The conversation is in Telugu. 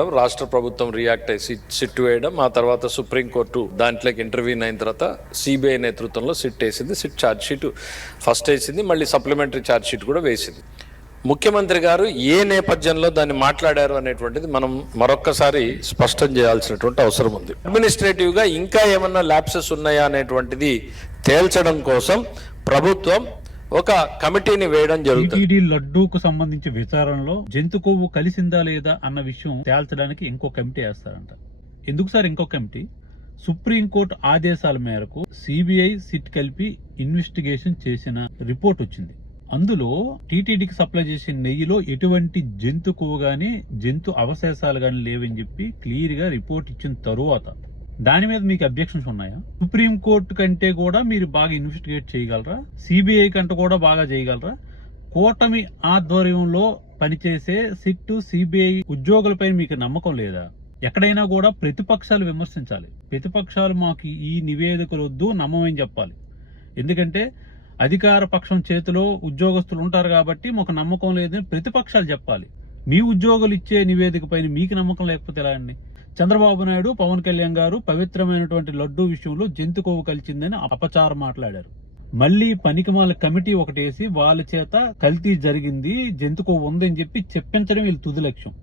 రాష్ట్ర ప్రభుత్వం రియాక్ట్ అయ్యి సిట్ వేయడం, ఆ తర్వాత సుప్రీంకోర్టు దాంట్లోకి ఇంటర్వ్యూన్ అయిన తర్వాత సిబిఐ నేతృత్వంలో సిట్ వేసింది. సిట్ ఛార్జ్ షీట్ ఫస్ట్ వేసింది, మళ్ళీ సప్లిమెంటరీ ఛార్జ్ షీట్ కూడా వేసింది. ముఖ్యమంత్రి గారు ఏ నేపథ్యంలో దాన్ని మాట్లాడారు అనేటువంటిది మనం మరొక్కసారి స్పష్టం చేయాల్సినటువంటి అవసరం ఉంది. అడ్మినిస్ట్రేటివ్గా ఇంకా ఏమన్నా ల్యాప్సెస్ ఉన్నాయా అనేటువంటిది తేల్చడం కోసం ప్రభుత్వం ఒక కమిటీని వేయడం జరుగుతుంది. టీటీడీ లడ్డూకు సంబంధించి విచారణలో జంతు కొవ్వు కలిసిందా లేదా అన్న విషయం తేల్చడానికి ఇంకో కమిటీ వేస్తారంట. ఎందుకు సార్ ఇంకో కమిటీ? సుప్రీంకోర్టు ఆదేశాల మేరకు సిబిఐ సిట్ కలిపి ఇన్వెస్టిగేషన్ చేసిన రిపోర్ట్ వచ్చింది. అందులో టీటీడీకి సప్లై చేసిన నెయ్యిలో ఎటువంటి జంతు కొవ్వు గాని జంతు అవశేషాలు గాని లేవని చెప్పి క్లియర్ గా రిపోర్ట్ ఇచ్చిన తరువాత దాని మీద మీకు అబ్జెక్షన్స్ ఉన్నాయా? సుప్రీంకోర్టు కంటే కూడా మీరు బాగా ఇన్వెస్టిగేట్ చేయగలరా? సిబిఐ కంటే కూడా బాగా చేయగలరా? కూటమి ఆధ్వర్యంలో పనిచేసే సిట్ సిబిఐ ఉద్యోగులపై మీకు నమ్మకం లేదా? ఎక్కడైనా కూడా ప్రతిపక్షాలు విమర్శించాలి. ప్రతిపక్షాలు మాకు ఈ నివేదికలు వద్దు, నమ్మమని చెప్పాలి. ఎందుకంటే అధికార పక్షం చేతిలో ఉద్యోగస్తులు ఉంటారు కాబట్టి మాకు నమ్మకం లేదని ప్రతిపక్షాలు చెప్పాలి. మీ ఉద్యోగులు ఇచ్చే నివేదిక పైన మీకు నమ్మకం లేకపోతే ఎలా అండి? చంద్రబాబు నాయుడు, పవన్ కళ్యాణ్ గారు పవిత్రమైనటువంటి లడ్డూ విషయంలో జంతు కొవ్వు కలిసిందని అపచారం మాట్లాడారు. మళ్లీ పనికిమాల కమిటీ ఒకటేసి వాళ్ళ చేత కల్తీ జరిగింది, జంతు కొవ్వు ఉందని చెప్పి చెప్పించడం వీళ్ళు తుది లక్ష్యం.